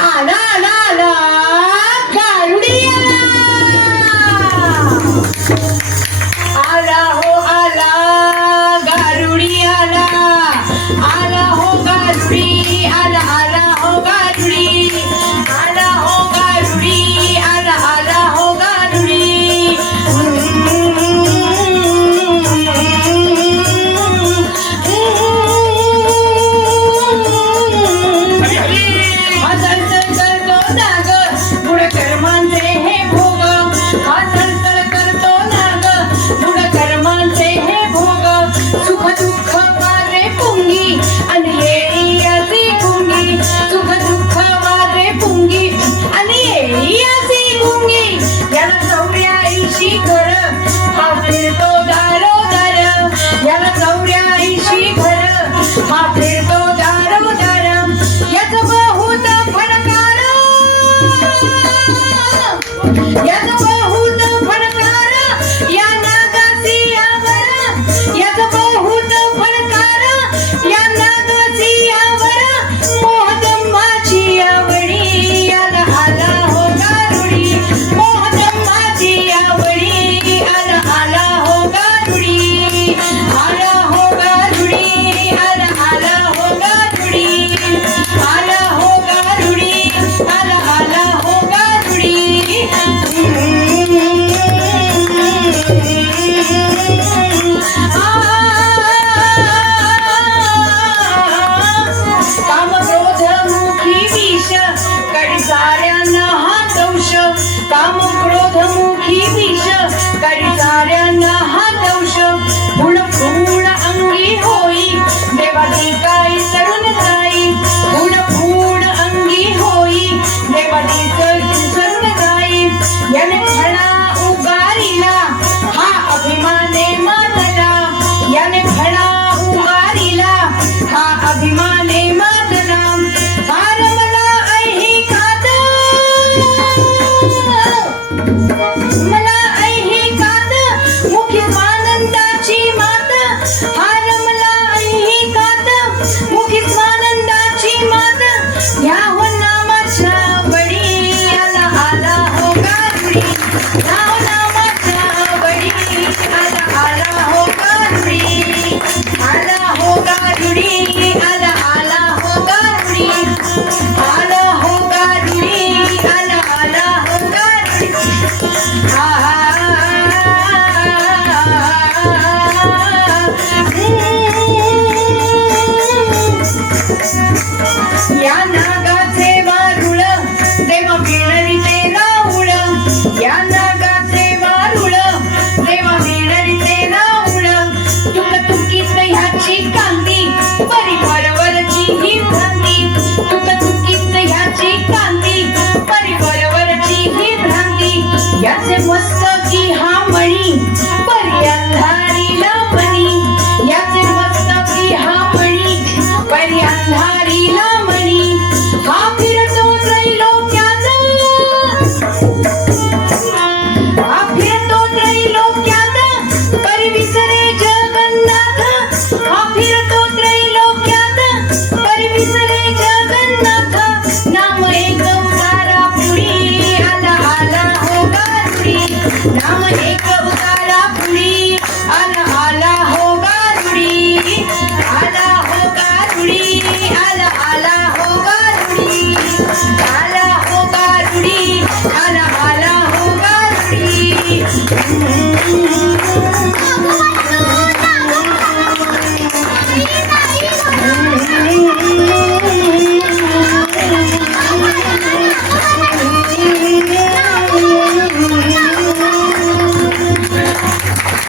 อ่าน่าน่าน่า Get the सा हाथ दंश काम क्रोधमुखी विष कर मला 你的存